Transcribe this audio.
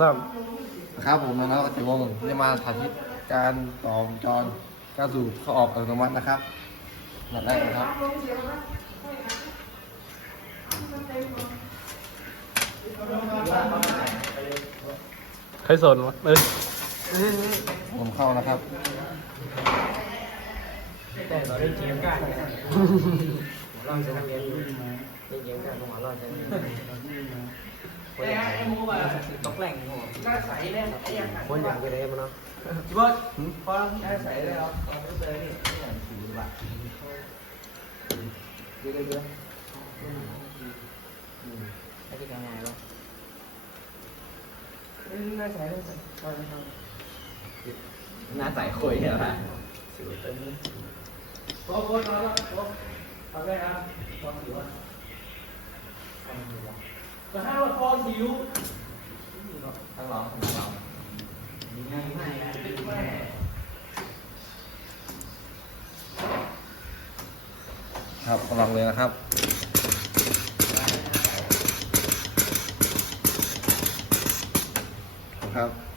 ซ้ครับผมนะครับก็ถือวงจะมาสาธิตการต่อวงจรก้าสู่เข้าออกอัตโนมัตินะครับนัดแรกนะครับำใครสนวะเอ้ยผมเข้านะครับแต่เราได้เกมกันเราจะทำเรียนอยู่ได้เกมกันหัวเราจะคนอย่างตกแหล่งหัวคนอย่างไปเลยมันเนาะพี่เบิร์ดพอได้ใส่ได้แล้วเอาไป เลยนี่นี่อย่างถือว่ะเยอะเยอะไอ้ที่ยังไงวะได้ใส่ได้ใส่หน้าใส่คุยเหรอโค้ชโค้ชนอนแล้วโค้ชทำได้นะ พอสิวอะจะให้ว่าพอสิวทั้งร้องทั้งร้องครับลองเลยนะครับครับ